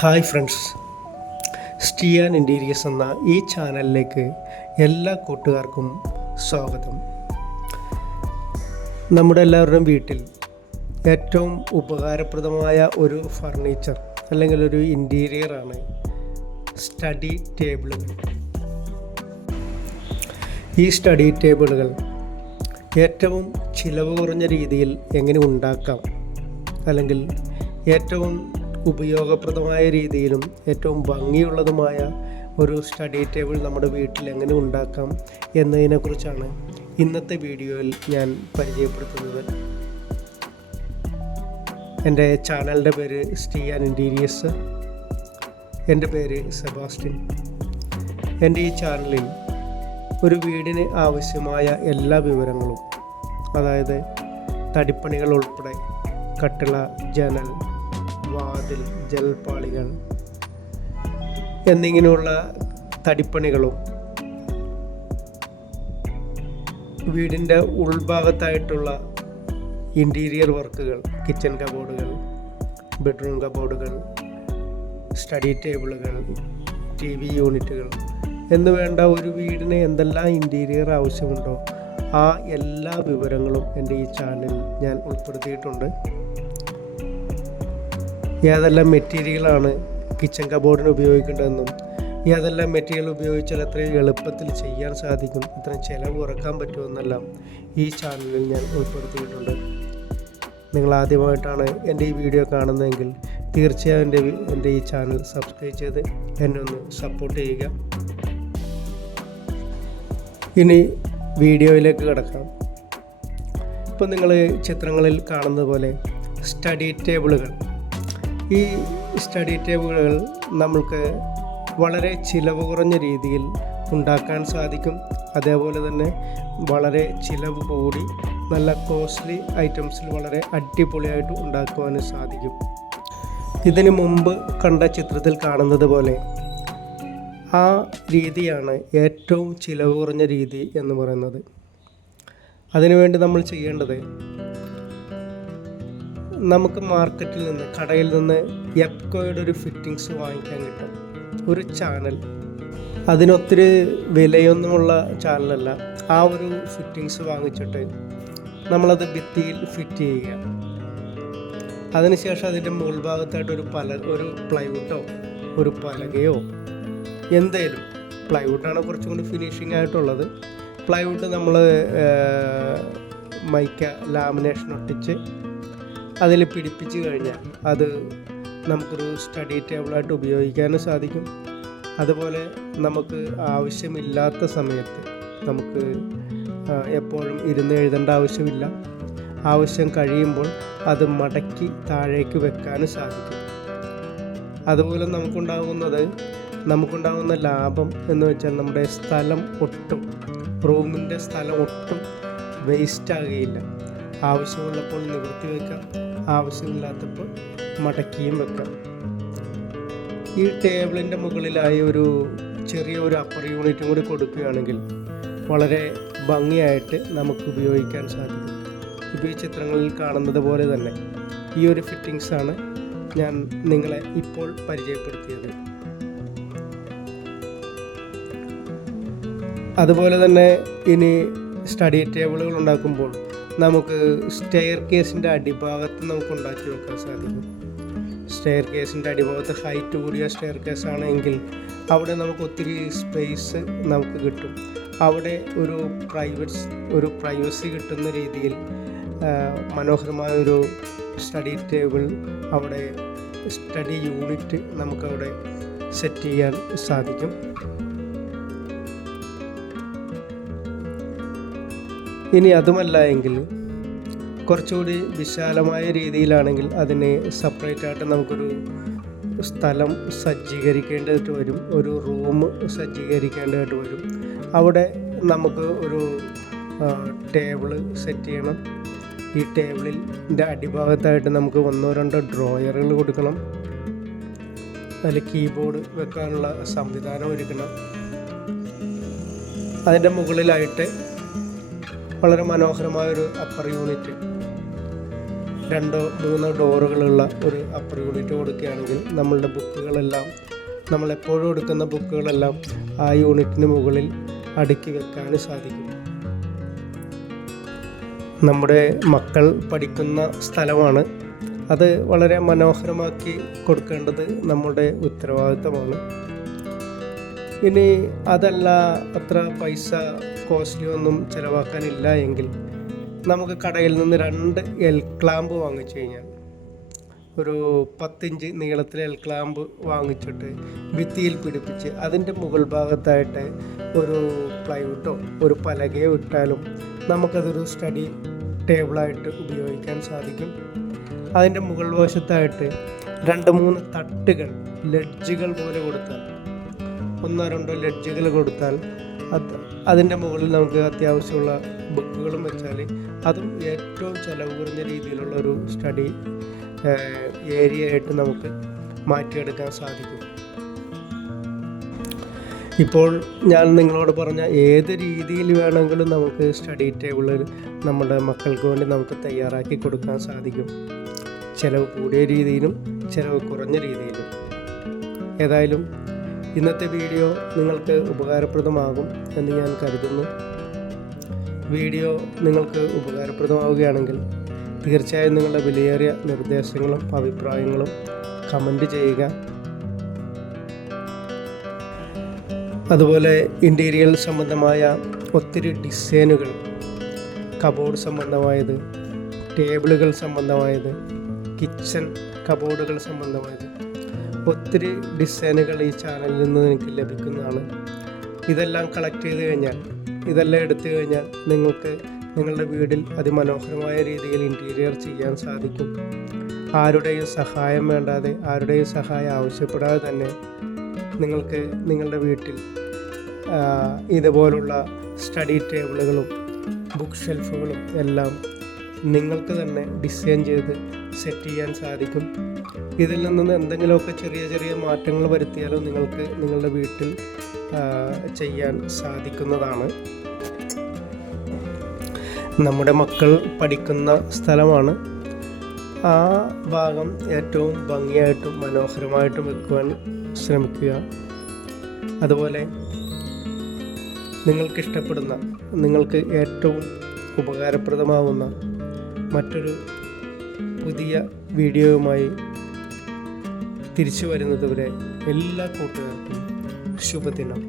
Hi friends, സ്റ്റിയാൻ interiors എന്ന ഈ ചാനലിലേക്ക് എല്ലാ കൂട്ടുകാർക്കും സ്വാഗതം. നമ്മുടെ എല്ലാവരുടെയും വീട്ടിൽ ഏറ്റവും ഉപകാരപ്രദമായ ഒരു ഫർണിച്ചർ അല്ലെങ്കിൽ ഒരു ഇൻറ്റീരിയറാണ് സ്റ്റഡി ടേബിളുകൾ. ഈ സ്റ്റഡി ടേബിളുകൾ ഏറ്റവും ചിലവ് കുറഞ്ഞ രീതിയിൽ എങ്ങനെ ഉണ്ടാക്കാം, അല്ലെങ്കിൽ ഏറ്റവും ഉപയോഗപ്രദമായ രീതിയിലും ഏറ്റവും ഭംഗിയുള്ളതുമായ ഒരു സ്റ്റഡി ടേബിൾ നമ്മുടെ വീട്ടിൽ എങ്ങനെ ഉണ്ടാക്കാം എന്നതിനെക്കുറിച്ചാണ് ഇന്നത്തെ വീഡിയോയിൽ ഞാൻ പരിചയപ്പെടുത്തുന്നത്. എൻ്റെ ചാനലിൻ്റെ പേര് സ്റ്റിയാൻ ഇൻറ്റീരിയേഴ്സ്. എൻ്റെ പേര് സെബാസ്റ്റ്യൻ. എൻ്റെ ഈ ചാനലിൽ ഒരു വീടിന് ആവശ്യമായ എല്ലാ വിവരങ്ങളും, അതായത് തടിപ്പണികൾ ഉൾപ്പെടെ കട്ടിള, ജനൽ, വാതിൽ, ജൽപ്പാളികൾ എന്നിങ്ങനെയുള്ള തടിപ്പണികളും വീടിൻ്റെ ഉൾഭാഗത്തായിട്ടുള്ള ഇൻറ്റീരിയർ വർക്കുകൾ, കിച്ചൺ കബോർഡുകൾ, ബെഡ്റൂം കബോർഡുകൾ, സ്റ്റഡി ടേബിളുകൾ, TV യൂണിറ്റുകൾ എന്നുവേണ്ട ഒരു വീടിന് എന്തെല്ലാം ഇൻറ്റീരിയർ ആവശ്യമുണ്ടോ ആ എല്ലാ വിവരങ്ങളും എൻ്റെ ഈ ചാനലിൽ ഞാൻ ഉൾപ്പെടുത്തിയിട്ടുണ്ട്. ഏതെല്ലാം മെറ്റീരിയലാണ് കിച്ചൺ കബോർഡിന് ഉപയോഗിക്കേണ്ടതെന്നും ഏതെല്ലാം മെറ്റീരിയൽ ഉപയോഗിച്ചാൽ എത്രയും എളുപ്പത്തിൽ ചെയ്യാൻ സാധിക്കും, എത്രയും ചിലവ് കുറക്കാൻ പറ്റുമെന്നെല്ലാം ഈ ചാനലിൽ ഞാൻ ഉൾപ്പെടുത്തിയിട്ടുണ്ട്. നിങ്ങൾ ആദ്യമായിട്ടാണ് എൻ്റെ ഈ വീഡിയോ കാണുന്നതെങ്കിൽ തീർച്ചയായും എൻ്റെ ഈ ചാനൽ സബ്സ്ക്രൈബ് ചെയ്ത് എന്നെ ഒന്ന് സപ്പോർട്ട് ചെയ്യുക. ഇനി വീഡിയോയിലേക്ക് കിടക്കാം. ഇപ്പോൾ നിങ്ങൾ ചിത്രങ്ങളിൽ കാണുന്നത് പോലെ സ്റ്റഡി ടേബിളുകൾ, ഈ സ്റ്റഡി ടേബിളുകൾ നമ്മൾക്ക് വളരെ ചിലവ് കുറഞ്ഞ രീതിയിൽ ഉണ്ടാക്കാൻ സാധിക്കും. അതേപോലെ തന്നെ വളരെ ചിലവ് കൂടി നല്ല കോസ്റ്റ്ലി ഐറ്റംസിൽ വളരെ അടിപൊളിയായിട്ട് ഉണ്ടാക്കുവാനും സാധിക്കും. ഇതിന് മുമ്പ് കണ്ട ചിത്രത്തിൽ കാണുന്നത് പോലെ ആ രീതിയാണ് ഏറ്റവും ചിലവ് കുറഞ്ഞ രീതി എന്ന് പറയുന്നത്. അതിനുവേണ്ടി നമ്മൾ ചെയ്യേണ്ടത്, നമുക്ക് മാർക്കറ്റിൽ നിന്ന്, കടയിൽ നിന്ന് എപ്കോയുടെ ഒരു ഫിറ്റിങ്സ് വാങ്ങിക്കാൻ കിട്ടും. ഒരു ചാനൽ, അതിനൊത്തിരി വിലയൊന്നുമുള്ള ചാനലല്ല. ആ ഒരു ഫിറ്റിങ്സ് വാങ്ങിച്ചിട്ട് നമ്മളത് ഭിത്തിയിൽ ഫിറ്റ് ചെയ്യുക. അതിനുശേഷം അതിൻ്റെ മുകൾ ഭാഗത്തായിട്ട് ഒരു പ്ലൈവുഡോ ഒരു പലകയോ എന്തേലും, പ്ലൈവുഡാണ് കുറച്ചും കൂടി ഫിനിഷിംഗ് ആയിട്ടുള്ളത്. പ്ലൈവുഡ് നമ്മൾ മൈക്ക ലാമിനേഷൻ ഒട്ടിച്ച് അതിൽ പിടിപ്പിച്ച് കഴിഞ്ഞാൽ അത് നമുക്കൊരു സ്റ്റഡി ടേബിളായിട്ട് ഉപയോഗിക്കാനും സാധിക്കും. അതുപോലെ നമുക്ക് ആവശ്യമില്ലാത്ത സമയത്ത് നമുക്ക് എപ്പോഴും ഇരുന്ന് എഴുതേണ്ട ആവശ്യമില്ല. ആവശ്യം കഴിയുമ്പോൾ അത് മടക്കി താഴേക്ക് വെക്കാനും സാധിക്കും. അതുപോലെ നമുക്കുണ്ടാകുന്ന ലാഭം എന്ന് വെച്ചാൽ നമ്മുടെ റൂമിൻ്റെ സ്ഥലം ഒട്ടും വേസ്റ്റ് ആകുകയില്ല. ആവശ്യമുള്ളപ്പോൾ നിവർത്തി വയ്ക്കാം, ആവശ്യമില്ലാത്തപ്പോൾ മടക്കിയും വെക്കാം. ഈ ടേബിളിൻ്റെ മുകളിലായി ഒരു ചെറിയ അപ്പർ യൂണിറ്റും കൂടി കൊടുക്കുകയാണെങ്കിൽ വളരെ ഭംഗിയായിട്ട് നമുക്ക് ഉപയോഗിക്കാൻ സാധിക്കും. ഇപ്പോൾ ഈ ചിത്രങ്ങളിൽ കാണുന്നത് പോലെ തന്നെ ഈ ഒരു ഫിറ്റിങ്സാണ് ഞാൻ നിങ്ങളെ ഇപ്പോൾ പരിചയപ്പെടുത്തിയത്. അതുപോലെ തന്നെ ഇനി സ്റ്റഡി ടേബിളുകൾ ഉണ്ടാക്കുമ്പോൾ നമുക്ക് സ്റ്റെയർ കേസിൻ്റെ അടിഭാഗത്ത് നമുക്ക് ഉണ്ടാക്കി വെക്കാൻ സാധിക്കും. സ്റ്റെയർ കേസിൻ്റെ അടിഭാഗത്ത് ഹൈറ്റ് കൂടിയ സ്റ്റെയർ കേസാണെങ്കിൽ അവിടെ നമുക്ക് ഒത്തിരി സ്പേസ് നമുക്ക് കിട്ടും. അവിടെ ഒരു പ്രൈവസി കിട്ടുന്ന രീതിയിൽ മനോഹരമായ ഒരു സ്റ്റഡി ടേബിൾ, അവിടെ സ്റ്റഡി യൂണിറ്റ് നമുക്കവിടെ സെറ്റ് ചെയ്യാൻ സാധിക്കും. ഇനി അതുമല്ല എങ്കിൽ കുറച്ചുകൂടി വിശാലമായ രീതിയിലാണെങ്കിൽ അതിന് സെപ്പറേറ്റ് ആയിട്ട് നമുക്കൊരു സ്ഥലം സജ്ജീകരിക്കേണ്ടതായിട്ട് വരും, ഒരു റൂം സജ്ജീകരിക്കേണ്ടതായിട്ട് വരും. അവിടെ നമുക്ക് ഒരു ടേബിള് സെറ്റ് ചെയ്യണം. ഈ ടേബിളിൻ്റെ അടിഭാഗത്തായിട്ട് നമുക്ക് 1-2 ഡ്രോയറുകൾ കൊടുക്കണം. അതിൽ കീബോർഡ് വെക്കാനുള്ള സംവിധാനം ഒരുക്കണം. അതിൻ്റെ മുകളിലായിട്ട് വളരെ മനോഹരമായൊരു അപ്പർ യൂണിറ്റ്, 2-3 ഡോറുകളുള്ള ഒരു അപ്പർ യൂണിറ്റ് കൊടുക്കുകയാണെങ്കിൽ നമ്മളുടെ ബുക്കുകളെല്ലാം, നമ്മളെപ്പോഴും എടുക്കുന്ന ബുക്കുകളെല്ലാം ആ യൂണിറ്റിന് മുകളിൽ അടുക്കി വെക്കാൻ സാധിക്കും. നമ്മുടെ മക്കൾ പഠിക്കുന്ന സ്ഥലമാണ്, അത് വളരെ മനോഹരമാക്കി കൊടുക്കേണ്ടത് നമ്മുടെ ഉത്തരവാദിത്തമാണ്. ഇനി അതല്ല, അത്ര പൈസ കോസ്റ്റ്ലി ഒന്നും ചിലവാക്കാനില്ല എങ്കിൽ നമുക്ക് കടയിൽ നിന്ന് 2 എൽ ക്ലാമ്പ് വാങ്ങിച്ചു കഴിഞ്ഞാൽ, ഒരു 10 ഇഞ്ച് നീളത്തിലെ എൽ ക്ലാമ്പ് വാങ്ങിച്ചിട്ട് ഭിത്തിയിൽ പിടിപ്പിച്ച് അതിൻ്റെ മുകൾ ഭാഗത്തായിട്ട് ഒരു പ്ലൈവുഡോ ഒരു പലകയോ ഇട്ടാലും നമുക്കതൊരു സ്റ്റഡി ടേബിളായിട്ട് ഉപയോഗിക്കാൻ സാധിക്കും. അതിൻ്റെ മുകൾ വശത്തായിട്ട് 2-3 തട്ടുകൾ, ലഡ്ജുകൾ പോലെ കൊടുത്താൽ, 1-2 ലഡ്ജുകൾ കൊടുത്താൽ അതിൻ്റെ മുകളിൽ നമുക്ക് അത്യാവശ്യമുള്ള ബുക്കുകളും വെച്ചാൽ അതും ഏറ്റവും ചിലവ് കുറഞ്ഞ രീതിയിലുള്ള ഒരു സ്റ്റഡി ഏരിയ ആയിട്ട് നമുക്ക് മാറ്റിയെടുക്കാൻ സാധിക്കും. ഇപ്പോൾ ഞാൻ നിങ്ങളോട് പറഞ്ഞ ഏത് രീതിയിൽ വേണമെങ്കിലും നമുക്ക് സ്റ്റഡി ടേബിളിൽ നമ്മുടെ മക്കൾക്ക് വേണ്ടി നമുക്ക് തയ്യാറാക്കി കൊടുക്കാൻ സാധിക്കും. ചിലവ് കൂടിയ രീതിയിലും ചിലവ് കുറഞ്ഞ രീതിയിലും. ഏതായാലും ഇന്നത്തെ വീഡിയോ നിങ്ങൾക്ക് ഉപകാരപ്രദമാകും എന്ന് ഞാൻ കരുതുന്നു. വീഡിയോ നിങ്ങൾക്ക് ഉപകാരപ്രദമാവുകയാണെങ്കിൽ തീർച്ചയായും നിങ്ങളുടെ വിലയേറിയ നിർദ്ദേശങ്ങളും അഭിപ്രായങ്ങളും കമൻറ്റ് ചെയ്യുക. അതുപോലെ ഇൻറ്റീരിയർ സംബന്ധമായ ഒത്തിരി ഡിസൈനുകൾ, കബോർഡ് സംബന്ധമായത്, ടേബിളുകൾ സംബന്ധമായത്, കിച്ചൺ കബോർഡുകൾ സംബന്ധമായത് ഒത്തിരി ഡിസൈനുകൾ ഈ ചാനലിൽ നിന്ന് എനിക്ക് ലഭിക്കുന്നതാണ്. ഇതെല്ലാം കളക്ട് ചെയ്ത് കഴിഞ്ഞാൽ, ഇതെല്ലാം എടുത്തു കഴിഞ്ഞാൽ നിങ്ങൾക്ക് നിങ്ങളുടെ വീടിൽ അതിമനോഹരമായ രീതിയിൽ ഇൻറ്റീരിയർ ചെയ്യാൻ സാധിക്കും. ആരുടെയും സഹായം വേണ്ടാതെ, ആരുടെയും സഹായം ആവശ്യപ്പെടാതെ തന്നെ നിങ്ങൾക്ക് നിങ്ങളുടെ വീട്ടിൽ ഇതുപോലുള്ള സ്റ്റഡി ടേബിളുകളും ബുക്ക് ഷെൽഫുകളും എല്ലാം നിങ്ങൾക്ക് തന്നെ ഡിസൈൻ ചെയ്ത് സെറ്റ് ചെയ്യാൻ സാധിക്കും. ഇതിൽ നിന്ന് എന്തെങ്കിലുമൊക്കെ ചെറിയ ചെറിയ മാറ്റങ്ങൾ വരുത്തിയാലും നിങ്ങൾക്ക് നിങ്ങളുടെ വീട്ടിൽ ചെയ്യാൻ സാധിക്കുന്നതാണ്. നമ്മുടെ മക്കൾ പഠിക്കുന്ന സ്ഥലമാണ്, ആ ഭാഗം ഏറ്റവും ഭംഗിയായിട്ടും മനോഹരമായിട്ടും വെക്കുവാൻ ശ്രമിക്കുക. അതുപോലെ നിങ്ങൾക്കിഷ്ടപ്പെടുന്ന, നിങ്ങൾക്ക് ഏറ്റവും ഉപകാരപ്രദമാവുന്ന മറ്റൊരു പുതിയ വീഡിയോയുമായി തിരിച്ചു വരുന്നതുവരെ എല്ലാ കൂട്ടുകാർക്കും ശുഭദിനം.